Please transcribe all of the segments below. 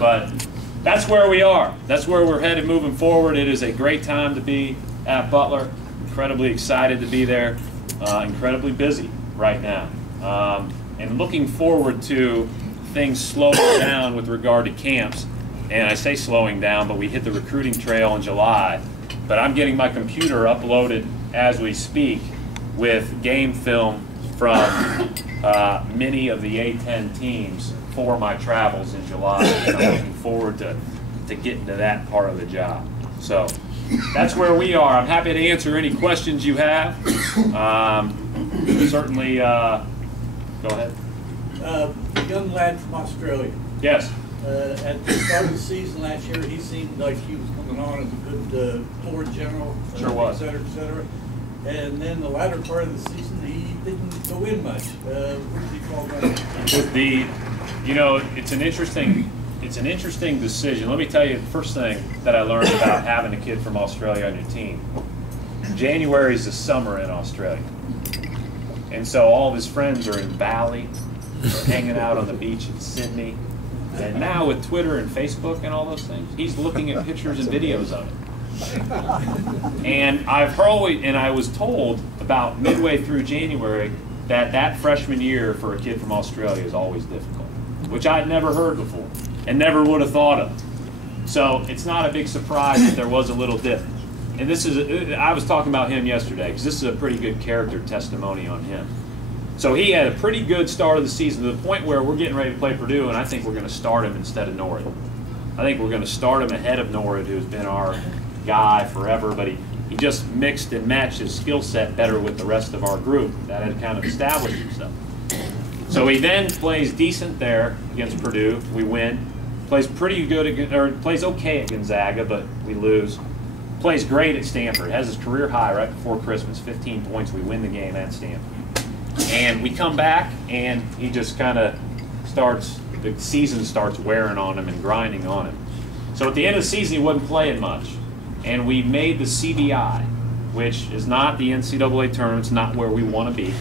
But that's where we are. That's where we're headed moving forward. It is a great time to be at Butler. Incredibly excited to be there. Incredibly busy right now. And looking forward to things slowing down with regard to camps. And I say slowing down, but we hit the recruiting trail in July. But I'm getting my computer uploaded as we speak with game film from many of the A-10 teams for my travels in July. And I'm looking forward to getting to that part of the job. So that's where we are. I'm happy to answer any questions you have. Certainly, go ahead. Young lad from Australia. Yes. At the start of the season last year, he seemed like he was coming on as a good floor general, sure was. et cetera, et cetera. And then the latter part of the season, he didn't go in much. Where did he fall down? You know, it's an interesting decision. Let me tell you the first thing that I learned about having a kid from Australia on your team. January is the summer in Australia. And so all of his friends are in Bali, or hanging out on the beach in Sydney. And now with Twitter and Facebook and all those things, he's looking at pictures and videos of it. And I was told about midway through January that freshman year for a kid from Australia is always difficult, which I'd never heard before and never would have thought of. So it's not a big surprise that there was a little dip. And I was talking about him yesterday because this is a pretty good character testimony on him. So he had a pretty good start of the season to the point where we're getting ready to play Purdue, and I think we're going to start him instead of Norwood. I think we're going to start him ahead of Norwood, who's been our guy forever, but he just mixed and matched his skill set better with the rest of our group that had kind of established himself. So he then plays decent there against Purdue. We win. Plays pretty good, or plays okay at Gonzaga, but we lose. Plays great at Stanford. Has his career high right before Christmas, 15 points. We win the game at Stanford. And we come back, and he just kind of the season starts wearing on him and grinding on him. So at the end of the season, he wasn't playing much. And we made the CBI, which is not the NCAA tournament. It's not where we want to be.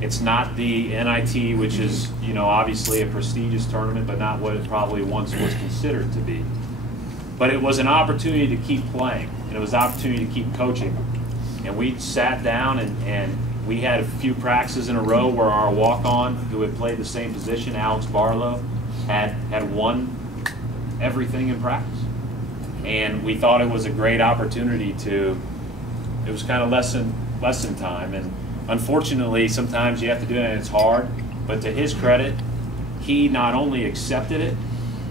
It's not the NIT, which is, you know, obviously a prestigious tournament, but not what it probably once was considered to be. But it was an opportunity to keep playing, and it was an opportunity to keep coaching. And we sat down and we had a few practices in a row where our walk-on, who had played the same position, Alex Barlow, had won everything in practice. And we thought it was a great opportunity it was kind of lesson time. And unfortunately, sometimes you have to do it and it's hard. But to his credit, he not only accepted it,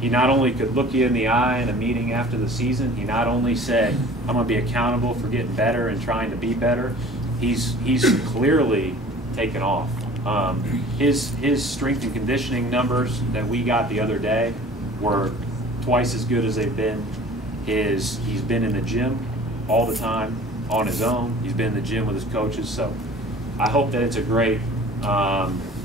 he not only could look you in the eye in a meeting after the season, he not only said, I'm going to be accountable for getting better and trying to be better, he's clearly taken off. His strength and conditioning numbers that we got the other day were twice as good as they've been. He's been in the gym all the time on his own. He's been in the gym with his coaches. So I hope that it's a great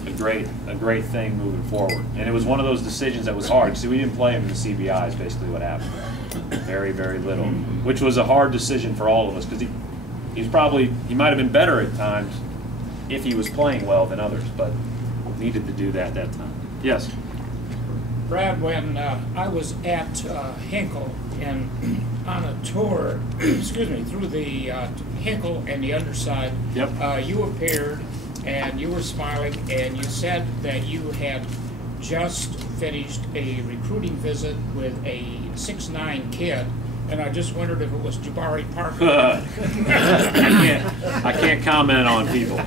thing moving forward. And it was one of those decisions that was hard. See, we didn't play him in the CBI is basically what happened. Very, very little, which was a hard decision for all of us because he might have been better at times if he was playing well than others, but needed to do that at that time. Yes. Brad, when I was at Hinkle on a tour, excuse me, through the Hinkle and the underside, yep. You appeared and you were smiling and you said that you had just finished a recruiting visit with a 6'9" kid, and I just wondered if it was Jabari Parker. I can't comment on people.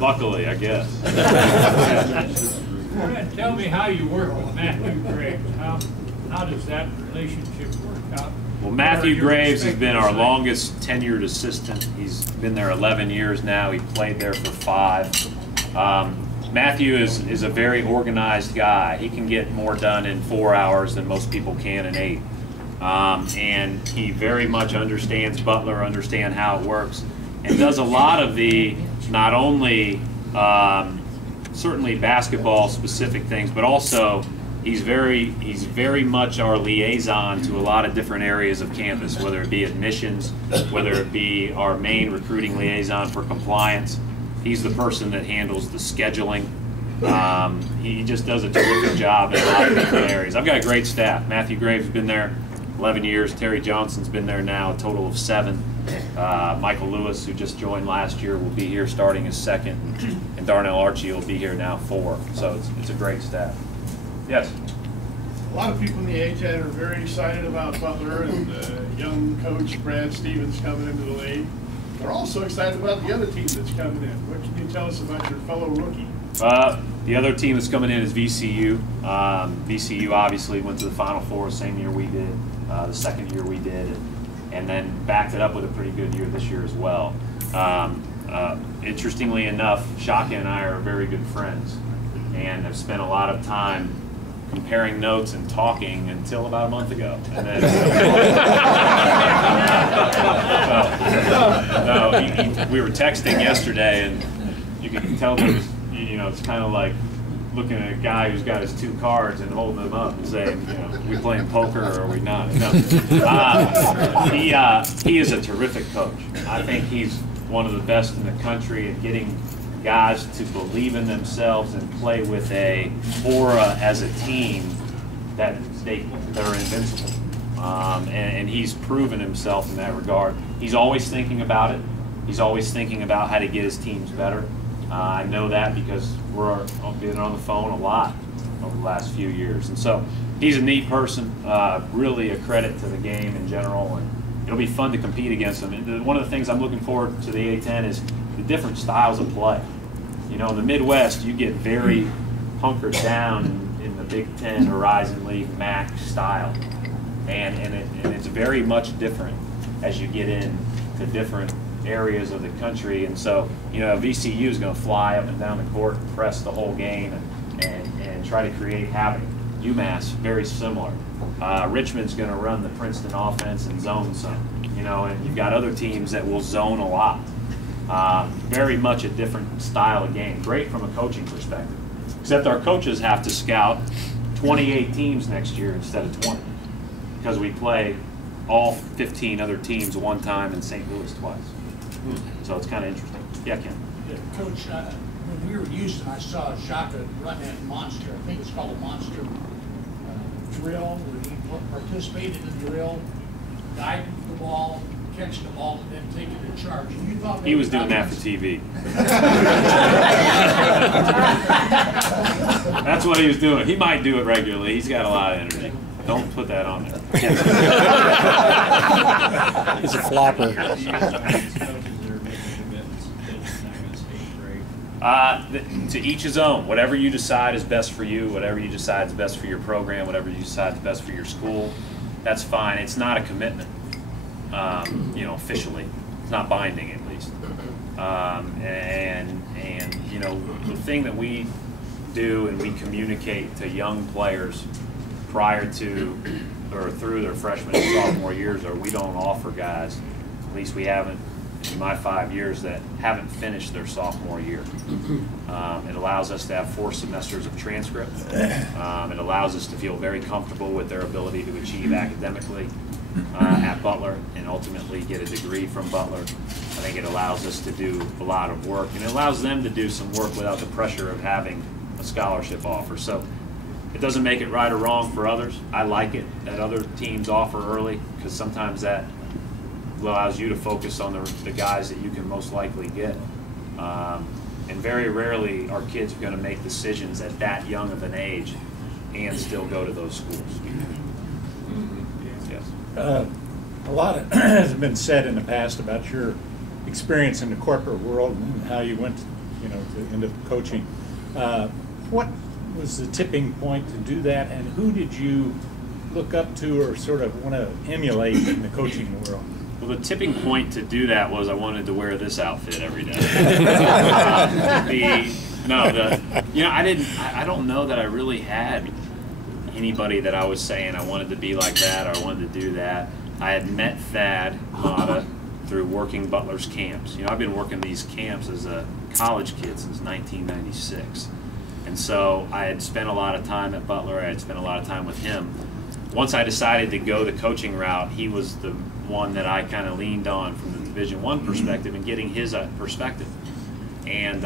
Luckily, I guess. Tell me how you work with Matthew Graves. How does that relationship work out? Well, Matthew Graves has been our longest tenured assistant. He's been there 11 years now. He played there for 5. Matthew is a very organized guy. He can get more done in 4 hours than most people can in 8. And he very much understands Butler, understands how it works, and does a lot of the not only certainly basketball specific things, but also he's very much our liaison to a lot of different areas of campus, whether it be admissions, whether it be our main recruiting liaison for compliance. He's the person that handles the scheduling. He just does a terrific job in a lot of different areas. I've got a great staff. Matthew Graves has been there 11 years. Terry Johnson's been there now a total of 7. Michael Lewis, who just joined last year, will be here starting his 2nd, and Darnell Archie will be here now 4. So it's a great staff. Yes. A lot of people in the A-10 are very excited about Butler and young coach Brad Stevens coming into the league. They're also excited about the other team that's coming in. What can you tell us about your fellow rookie? The other team that's coming in is VCU. VCU obviously went to the Final Four same year we did, the 2nd year we did, and then backed it up with a pretty good year this year as well. Interestingly enough, Shaka and I are very good friends and have spent a lot of time comparing notes and talking until about a month ago. And then, we were texting yesterday, and you can tell there was, it's kind of like looking at a guy who's got his 2 cards and holding them up and saying, we playing poker or are we not? No. He is a terrific coach. I think he's one of the best in the country at getting guys to believe in themselves and play with a aura as a team that they're invincible. And he's proven himself in that regard. He's always thinking about it. He's always thinking about how to get his teams better. I know that because we're been on the phone a lot over the last few years. And so he's a neat person, really a credit to the game in general, and it'll be fun to compete against him. And one of the things I'm looking forward to the A-10 is the different styles of play. In the Midwest, you get very hunkered down in the Big Ten, Horizon League, MAC style. And it's very much different as you get into different areas of the country. And so, VCU is going to fly up and down the court and press the whole game and try to create havoc. UMass, very similar. Richmond's going to run the Princeton offense and zone some, and you've got other teams that will zone a lot. Very much a different style of game. Great from a coaching perspective. Except our coaches have to scout 28 teams next year instead of 20 because we play all 15 other teams one time in St. Louis twice. So it's kind of interesting. Yeah, Ken. Yeah, Coach, when we were in Houston, I saw Shaka run that monster. I think it's called a monster drill, where he participated in the drill, diving the ball, catching the ball, and then taking the charge. And you thought he was doing that for TV. That's what he was doing. He might do it regularly. He's got a lot of energy. Don't put that on there. He's a flopper. To each his own. Whatever you decide is best for you, whatever you decide is best for your program, whatever you decide is best for your school, that's fine. It's not a commitment, officially. It's not binding, at least. The thing that we do and we communicate to young players prior to or through their freshman and sophomore years, or we don't offer guys, at least we haven't in my 5 years, that haven't finished their sophomore year. It allows us to have 4 semesters of transcript. It allows us to feel very comfortable with their ability to achieve academically at Butler and ultimately get a degree from Butler. I think it allows us to do a lot of work, and it allows them to do some work without the pressure of having a scholarship offer. So it doesn't make it right or wrong for others. I like it that other teams offer early because sometimes that allows you to focus on the guys that you can most likely get. And very rarely are kids going to make decisions at that young of an age and still go to those schools. Yes. A lot has been said in the past about your experience in the corporate world and how you went, into coaching. What was the tipping point to do that, and who did you look up to or sort of want to emulate in the coaching world? Well, the tipping point to do that was I wanted to wear this outfit every day. I don't know that I really had anybody that I was saying I wanted to be like that or I wanted to do that. I had met Thad Mata through working Butler's camps. I've been working these camps as a college kid since 1996. And so I had spent a lot of time at Butler. I had spent a lot of time with him. Once I decided to go the coaching route, he was the one that I kind of leaned on from the Division I perspective and getting his perspective. And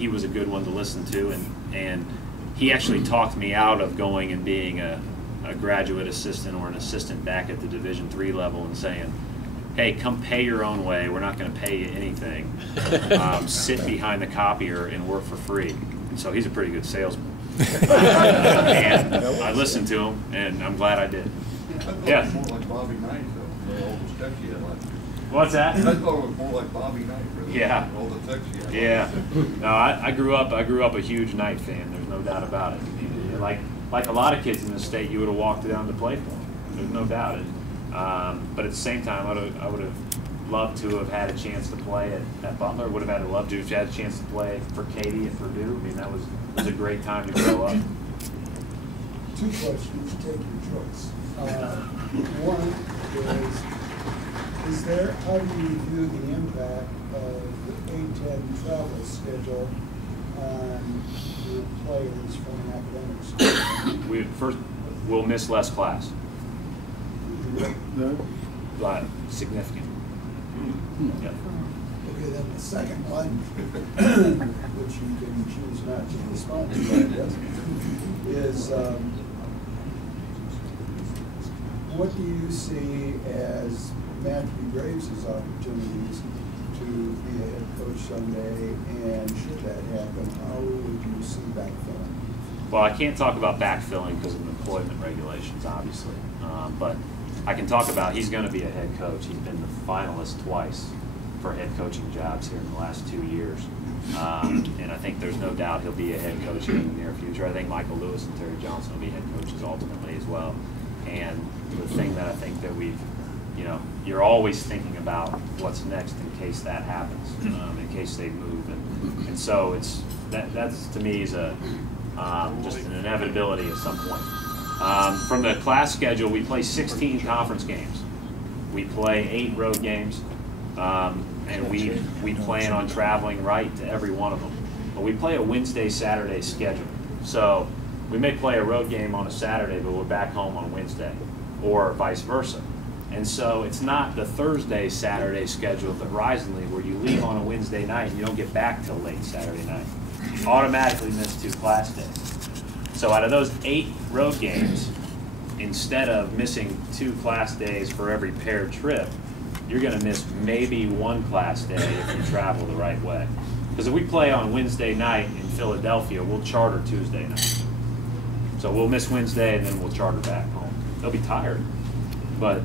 he was a good one to listen to, and he actually talked me out of going and being a graduate assistant or an assistant back at the Division III level and saying, hey, come pay your own way. We're not going to pay you anything. Sit behind the copier and work for free. And so he's a pretty good salesman. And I listened to him, and I'm glad I did. Yeah. More like Bobby Knight, though. All the text he had last year. What's that? I thought it was more like Bobby Knight. Yeah. All the text he had. Yeah. No, I grew up a huge Knight fan. There's no doubt about it. Like a lot of kids in this state, you would have walked down to play for him. There's no doubt. But at the same time, I would have loved to have had a chance to play at Butler. Would have loved to have had a chance to play for Katie at Purdue. I mean, that was a great time to grow up. 2 questions, take your choice. One is there, how do you view the impact of the A-10 travel schedule on your players from an academic school? We'll miss less class. No? Significant. Yeah. Okay, then the second one, which you can choose not to respond to, I guess, is what do you see as Matthew Graves' opportunities to be a head coach someday, and should that happen, how would you see backfilling? Well, I can't talk about backfilling because of employment regulations, obviously. But I can talk about he's going to be a head coach. He's been the finalist twice for head coaching jobs here in the last 2 years. And I think there's no doubt he'll be a head coach in the near future. I think Michael Lewis and Terry Johnson will be head coaches ultimately as well. And the thing that I think that you're always thinking about what's next in case that happens, in case they move. And so that's to me is just an inevitability at some point. From the class schedule, we play 16 conference games. We play 8 road games, and we plan on traveling right to every one of them. But we play a Wednesday, Saturday schedule. So we may play a road game on a Saturday, but we're back home on Wednesday, or vice versa. And so it's not the Thursday, Saturday schedule of the Horizon League where you leave on a Wednesday night and you don't get back till late Saturday night. You automatically miss 2 class days. So out of those 8 road games, instead of missing 2 class days for every paired trip, you're going to miss maybe 1 class day if you travel the right way. Because if we play on Wednesday night in Philadelphia, we'll charter Tuesday night. So we'll miss Wednesday and then we'll charter back home. They'll be tired, but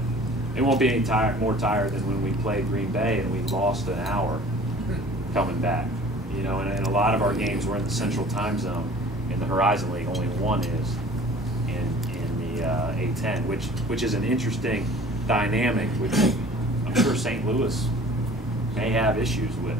it won't be any more tired than when we played Green Bay and we lost an hour coming back. You know, and a lot of our games were in the Central Time Zone. In the Horizon League, only 1 is in the A-10, which is an interesting dynamic, which I'm sure St. Louis may have issues with.